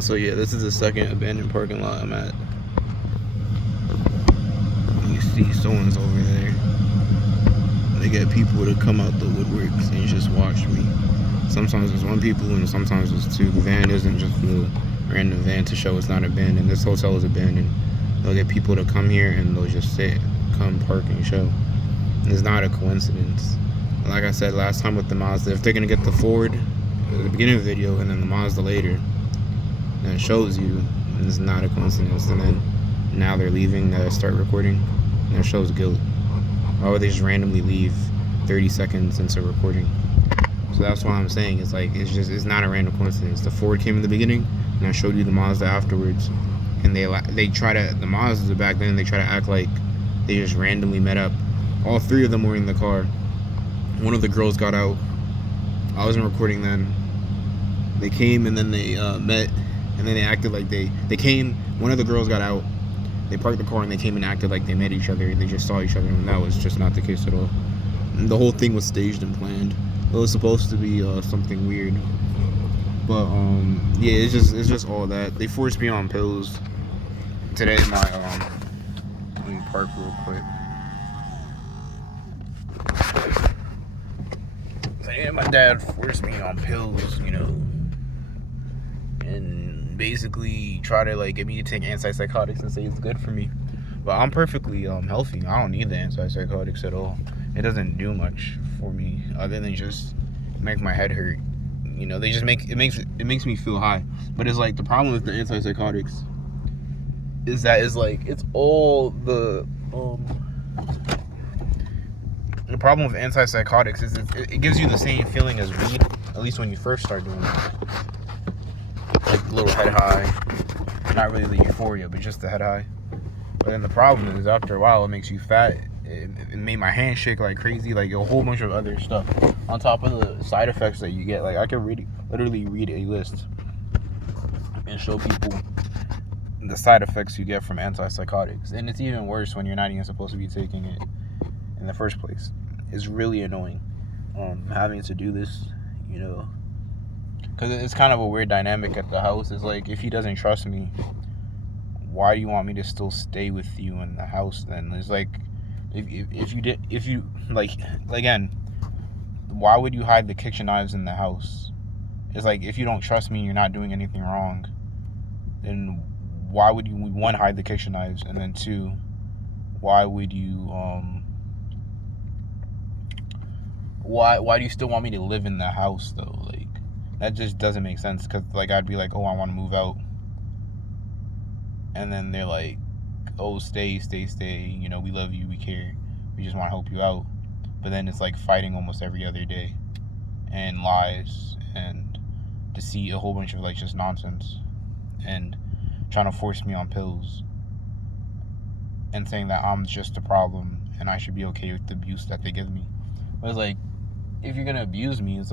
So yeah, this is the second abandoned parking lot I'm at. You see someone's over there. They get people to come out the woodworks and just watch me. Sometimes it's one people and sometimes it's two. The van isn't just the random van to show it's not abandoned. This hotel is abandoned. They'll get people to come here and they'll just sit, come park and show. It's not a coincidence. Like I said last time with the Mazda, if they're gonna get the Ford at the beginning of the video and then the Mazda later, then it shows you, and it's not a coincidence. And then now they're leaving to start recording, and it shows guilt. Why would they just randomly leave 30 seconds into recording? So that's why I'm saying it's not a random coincidence. The Ford came in the beginning, and I showed you the Mazda afterwards. And they try to, the Mazdas back then, they try to act like they just randomly met up. All three of them were in the car. One of the girls got out. I wasn't recording then. They came and then they met, and then they acted like they came. One of the girls got out. They parked the car and they came and acted like they met each other. They just saw each other, and that was just not the case at all. And the whole thing was staged and planned. It was supposed to be something weird, but yeah, it's just all that. They forced me on pills today. Let me park real quick. So yeah, my dad forced me on pills, and basically try to get me to take antipsychotics and say it's good for me. But I'm perfectly healthy. I don't need the antipsychotics at all. It doesn't do much for me other than just make my head hurt. They just it makes me feel high. But it's the problem with the antipsychotics is that it's all the problem with antipsychotics is it gives you the same feeling as weed, at least when you first start doing it. Like a little head high. Not really the euphoria, but just the head high. But then the problem is after a while it makes you fat. It made my hands shake like crazy, a whole bunch of other stuff. On top of the side effects that you get, I could literally read a list and show people the side effects you get from antipsychotics. And it's even worse when you're not even supposed to be taking it in the first place. It's really annoying having to do this, because it's kind of a weird dynamic at the house. It's if he doesn't trust me, why do you want me to still stay with you in the house then? It's if you again, why would you hide the kitchen knives in the house? It's if you don't trust me and you're not doing anything wrong, then why would you, one, hide the kitchen knives, and then two, why would you why do you still want me to live in the house though? That just doesn't make sense. Because I'd be oh, I want to move out, and then they're oh, stay, we love you, we care, we just want to help you out. But then it's fighting almost every other day, and lies, and deceit, a whole bunch of just nonsense, and trying to force me on pills, and saying that I'm just a problem and I should be okay with the abuse that they give me. But it's if you're gonna abuse me, it's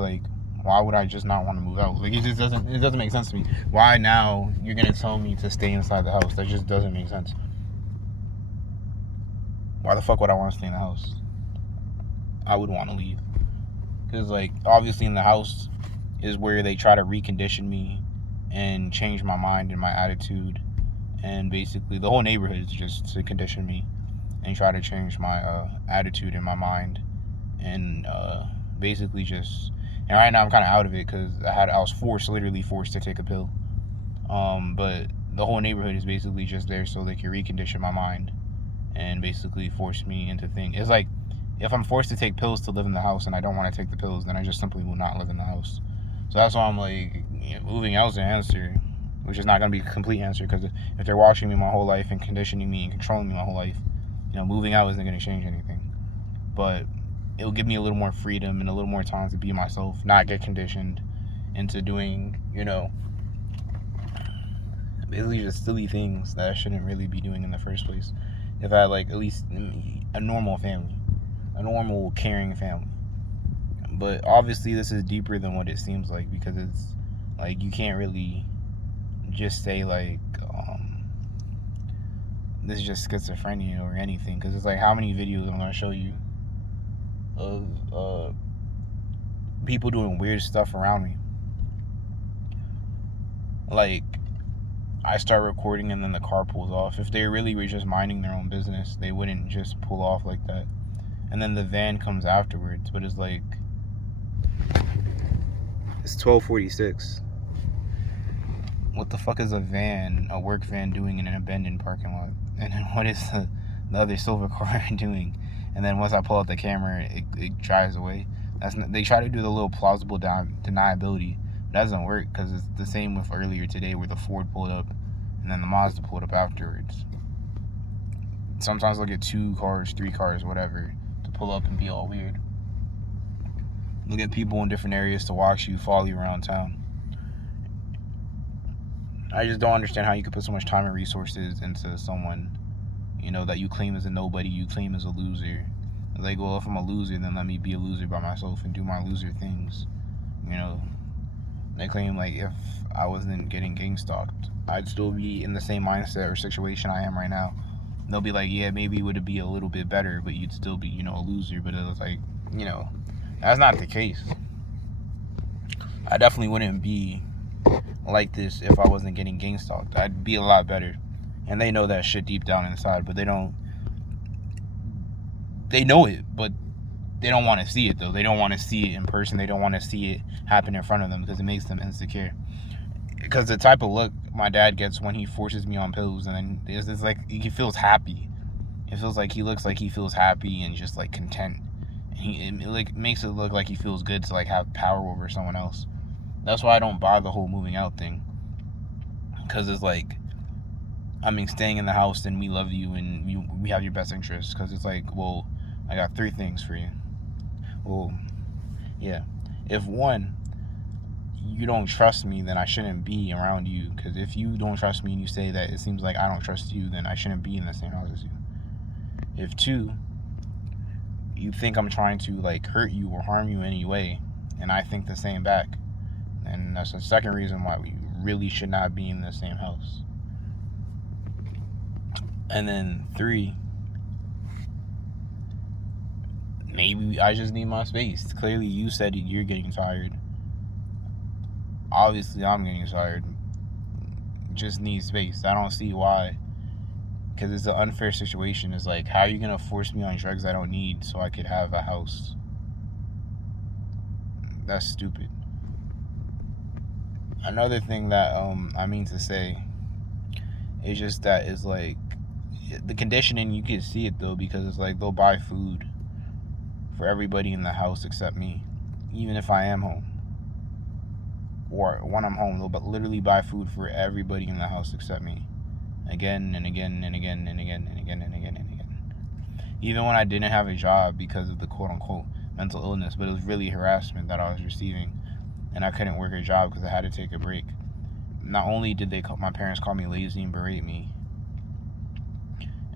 why would I just not want to move out? It doesn't make sense to me. Why now you're gonna tell me to stay inside the house? That just doesn't make sense. Why the fuck would I want to stay in the house? I would want to leave. Because obviously in the house is where they try to recondition me and change my mind and my attitude, and basically the whole neighborhood is just to condition me and try to change my attitude and my mind, and basically just. And right now I'm kind of out of it because I was literally forced to take a pill. But the whole neighborhood is basically just there so they can recondition my mind and basically force me into things. It's if I'm forced to take pills to live in the house and I don't want to take the pills, then I just simply will not live in the house. So that's why I'm moving out is the answer, which is not going to be a complete answer, because if they're watching me my whole life and conditioning me and controlling me my whole life, moving out isn't going to change anything. But it'll give me a little more freedom and a little more time to be myself, not get conditioned into doing, basically just silly things that I shouldn't really be doing in the first place. If I had at least a normal family, a normal caring family. But obviously this is deeper than what it seems like, because it's you can't really just say this is just schizophrenia or anything, because it's how many videos I'm going to show you of people doing weird stuff around me. I start recording and then the car pulls off. If they really were just minding their own business, they wouldn't just pull off like that. And then the van comes afterwards, but it's like, it's 12:46. What the fuck is a work van doing in an abandoned parking lot? And then what is the other silver car doing? And then once I pull out the camera, it drives away. They try to do the little plausible deniability. It doesn't work because it's the same with earlier today where the Ford pulled up and then the Mazda pulled up afterwards. Sometimes they'll get 2 cars, 3 cars, whatever, to pull up and be all weird. They'll get people in different areas to watch you, follow you around town. I just don't understand how you could put so much time and resources into someone, you know, that you claim as a nobody, you claim as a loser. It's like, well, if I'm a loser, then let me be a loser by myself and do my loser things. You know, they claim like if I wasn't getting gang stalked, I'd still be in the same mindset or situation I am right now. They'll be like, yeah, maybe it would be a little bit better, but you'd still be, you know, a loser. But it was like, you know, that's not the case. I definitely wouldn't be like this if I wasn't getting gang stalked. I'd be a lot better. And they know that shit deep down inside, but they know it, but they don't want to see it though. They don't want to see it in person. They don't want to see it happen in front of them because it makes them insecure. Because the type of look my dad gets when he forces me on pills, and then it's like he feels happy. It feels like he looks like he feels happy and just like content. And it like makes it look like he feels good to like have power over someone else. That's why I don't buy the whole moving out thing. Because it's like, I mean, staying in the house and we love you and we have your best interests. Because it's like, well, I got 3 things for you. Well, yeah. If one, you don't trust me, then I shouldn't be around you. Because if you don't trust me and you say that it seems like I don't trust you, then I shouldn't be in the same house as you. If 2, you think I'm trying to like hurt you or harm you in any way, and I think the same back, and that's the second reason why we really should not be in the same house. And then 3, maybe I just need my space. Clearly you said you're getting tired. Obviously I'm getting tired. Just need space. I don't see why. Because it's an unfair situation. It's like, how are you going to force me on drugs I don't need so I could have a house? That's stupid. Another thing that I mean to say is just that it's like the conditioning, you can see it though, because it's like they'll buy food for everybody in the house except me, even if I am home. Or when I'm home, they'll literally buy food for everybody in the house except me. Again and again and again and again and again and again and again. Even when I didn't have a job because of the quote-unquote mental illness, but it was really harassment that I was receiving, and I couldn't work a job because I had to take a break. Not only did my parents call me lazy and berate me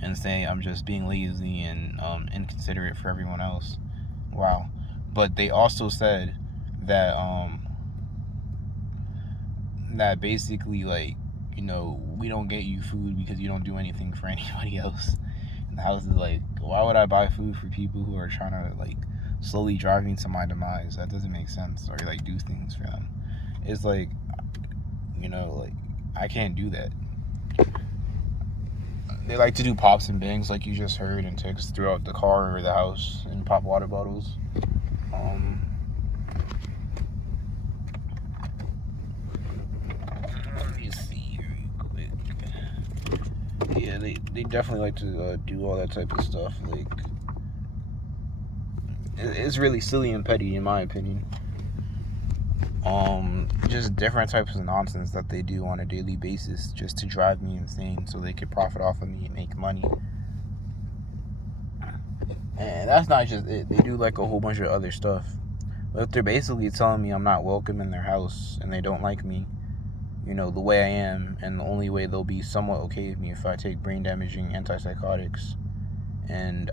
and say I'm just being lazy and inconsiderate for everyone else. Wow. But they also said that that basically, like, you know, we don't get you food because you don't do anything for anybody else. And the house is like, why would I buy food for people who are trying to like slowly drive me to my demise? That doesn't make sense. Or like do things for them. It's like, you know, like, I can't do that. They like to do pops and bangs like you just heard, and text throughout the car or the house and pop water bottles. Let me see real quick. Yeah, they definitely like to do all that type of stuff. Like, it's really silly and petty in my opinion. Just different types of nonsense that they do on a daily basis just to drive me insane so they could profit off of me and make money. And that's not just it. They do like a whole bunch of other stuff. But they're basically telling me I'm not welcome in their house and they don't like me, you know, the way I am, and the only way they'll be somewhat okay with me if I take brain damaging antipsychotics and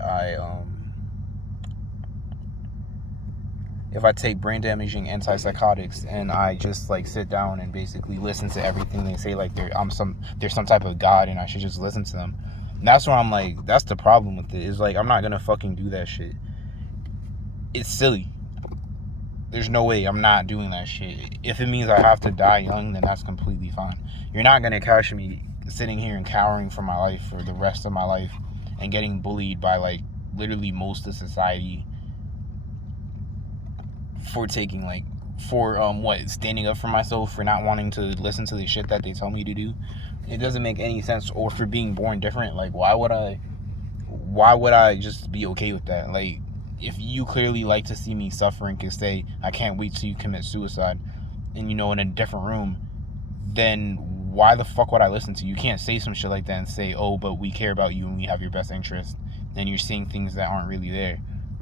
if I take brain damaging antipsychotics and I just like sit down and basically listen to everything they say, like there's some type of God and I should just listen to them. And that's where I'm like, that's the problem with it. Is like, I'm not gonna fucking do that shit. It's silly. there's no way I'm not doing that shit. If it means I have to die young, then that's completely fine. You're not gonna catch me sitting here and cowering for my life for the rest of my life and getting bullied by like literally most of society for taking like standing up for myself, for not wanting to listen to the shit that they tell me to do. It doesn't make any sense. Or for being born different. Like why would I just be okay with that? Like if you clearly like to see me suffer and can say I can't wait till you commit suicide and in a different room, then why the fuck would I listen to you? You can't say some shit like that and say, oh, but we care about you and we have your best interest. Then you're seeing things that aren't really there.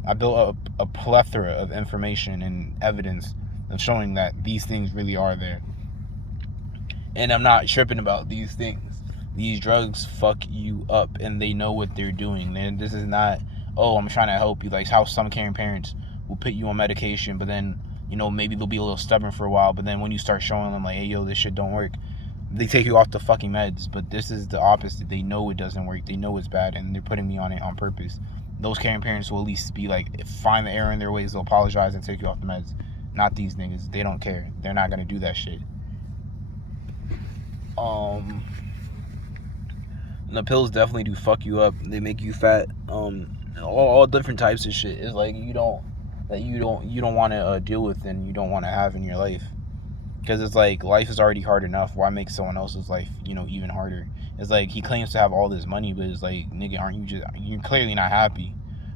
I built up a plethora of information and evidence of showing that these things really are there. And I'm not tripping about these things. These drugs fuck you up and they know what they're doing. And this is not, oh, I'm trying to help you. Like how some caring parents will put you on medication, but then, maybe they'll be a little stubborn for a while, but then when you start showing them like, hey, yo, this shit don't work, they take you off the fucking meds. But this is the opposite. They know it doesn't work. They know it's bad, and they're putting me on it on purpose. Those caring parents will at least be like, find the error in their ways, they'll apologize and take you off the meds. Not these niggas. They don't care. They're not gonna do that shit. The pills definitely do fuck you up. They make you fat. All different types of shit. It's like you don't want to deal with and you don't want to have in your life. Because it's like life is already hard enough. Why make someone else's life, even harder? It's like he claims to have all this money, but it's like, nigga, you're clearly not happy.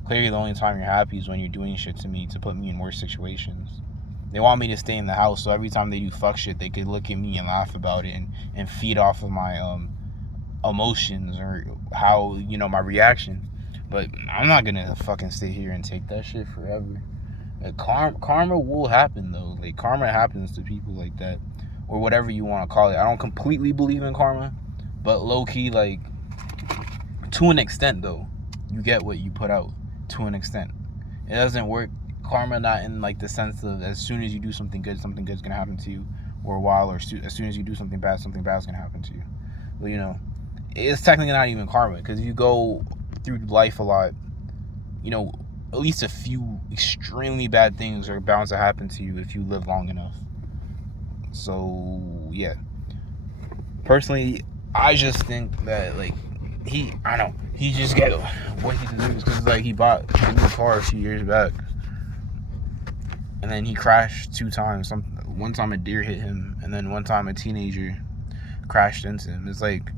Clearly the only time you're happy is when you're doing shit to me to put me in worse situations. They want me to stay in the house, so every time they do fuck shit, they could look at me and laugh about it and feed off of my emotions or how, my reaction. But I'm not gonna fucking sit here and take that shit forever. Karma will happen though. Like karma happens to people like that, or whatever you want to call it. I don't completely believe in karma, but low key, like to an extent though, you get what you put out. To an extent, it doesn't work. Karma not in like the sense of as soon as you do something good's gonna happen to you, or a while, or as soon as you do something bad's gonna happen to you. But it's technically not even karma, because if you go through life a lot, at least a few extremely bad things are bound to happen to you if you live long enough. So yeah, personally, I just think that like he just get what he deserves, because like he bought a new car a few years back, and then he crashed 2 times. One time a deer hit him, and then one time a teenager crashed into him. It's like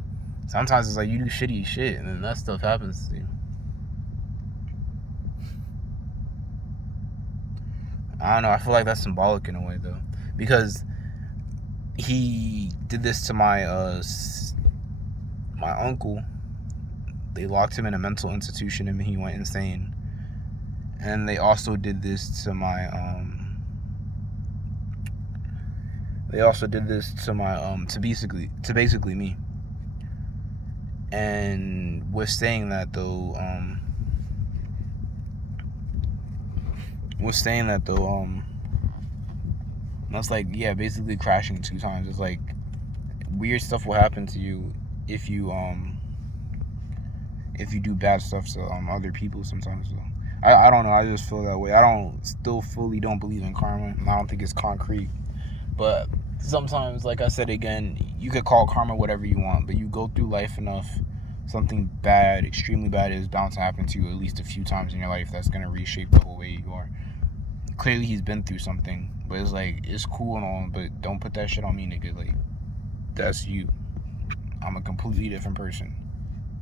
sometimes it's like you do shitty shit, and then that stuff happens to you. I don't know. I feel like that's symbolic in a way though, because he did this to my uncle. They locked him in a mental institution and he went insane. And they also did this to my to basically me. And with saying that though, that's like, yeah, basically crashing 2 times. It's like weird stuff will happen to you if you do bad stuff to other people sometimes. So I don't know. I just feel that way. I don't believe in karma. I don't think it's concrete. But sometimes, like I said again, you could call karma whatever you want, but you go through life enough, something bad, extremely bad, is bound to happen to you at least a few times in your life that's going to reshape the whole way you are. Clearly he's been through something, but it's like, it's cool and all, but don't put that shit on me, nigga. Like, that's you. I'm a completely different person.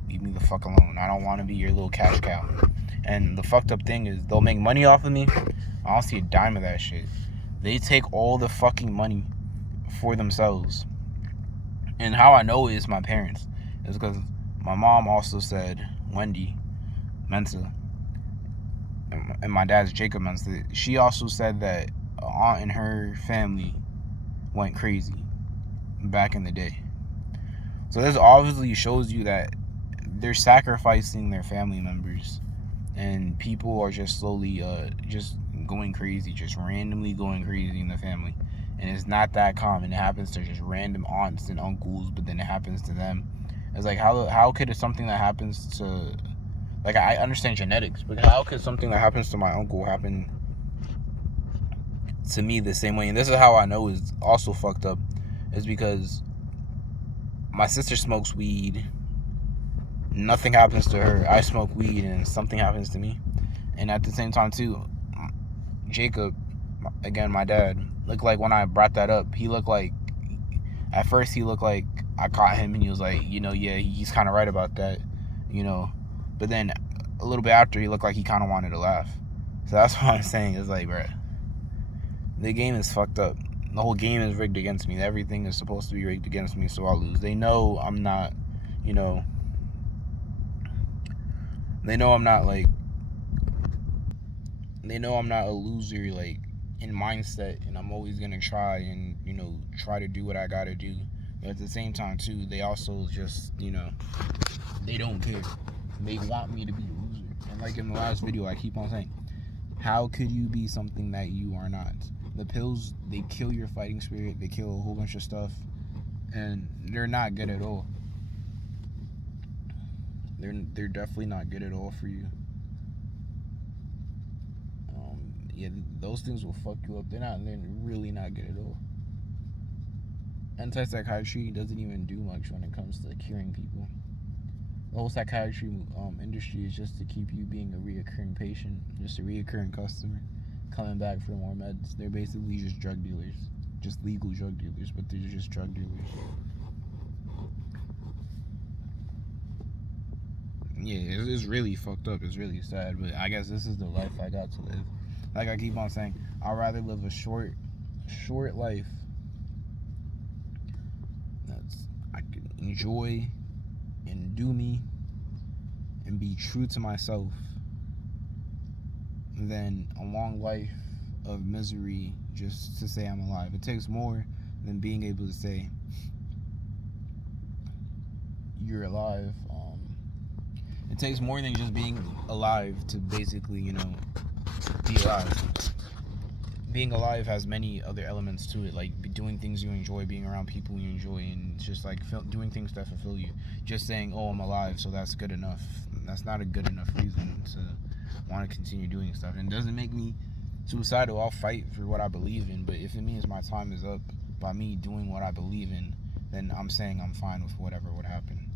Leave me the fuck alone. I don't want to be your little cash cow. And the fucked up thing is, they'll make money off of me. I don't see a dime of that shit. They take all the fucking money for themselves. And how I know it is my parents is because my mom also said, Wendy Mensa, and my dad's Jacob Mensa, she also said that an aunt and her family went crazy back in the day. So this obviously shows you that they're sacrificing their family members, and people are just slowly just going crazy, just randomly going crazy in the family. And it's not that common. It happens to just random aunts and uncles, but then it happens to them. It's like, how could something that happens to, like, I understand genetics, but how could something that happens to my uncle happen to me the same way. And this is how I know is also fucked up, is because my sister smokes weed, nothing happens to her. I smoke weed and something happens to me. And at the same time too, Jacob, again my dad, looked like, when I brought that up, he looked like, at first he looked like I caught him and he was like, yeah, he's kind of right about that, but then a little bit after, he looked like he kind of wanted to laugh. So that's what I'm saying, is like, bruh, the game is fucked up. The whole game is rigged against me. Everything is supposed to be rigged against me, so I'll lose. They know I'm not, they know I'm not like, they know I'm not a loser, like, in mindset, and I'm always gonna try and, try to do what I gotta do. But at the same time too, they also just, they don't care. They want me to be a loser. And like in the last video, I keep on saying, how could you be something that you are not? The pills, they kill your fighting spirit, they kill a whole bunch of stuff, and they're not good at all. They're definitely not good at all for you. Yeah, those things will fuck you up. They're really not good at all. Anti-psychiatry doesn't even do much when it comes to curing people. The whole psychiatry industry is just to keep you being a reoccurring patient, just a reoccurring customer, coming back for more meds. They're basically just drug dealers, just legal drug dealers, but they're just drug dealers. Yeah, it's really fucked up. It's really sad, but I guess this is the life I got to live. Like I keep on saying, I'd rather live a short life that's I can enjoy and do me and be true to myself than a long life of misery just to say I'm alive. It takes more than being able to say you're alive. It takes more than just being alive to basically, be alive. Being alive has many other elements to it, like doing things you enjoy, being around people you enjoy, and just like doing things that fulfill you. Just saying, oh, I'm alive, so that's good enough. That's not a good enough reason to want to continue doing stuff. And it doesn't make me suicidal. I'll fight for what I believe in, but if it means my time is up by me doing what I believe in, then I'm saying I'm fine with whatever would happen.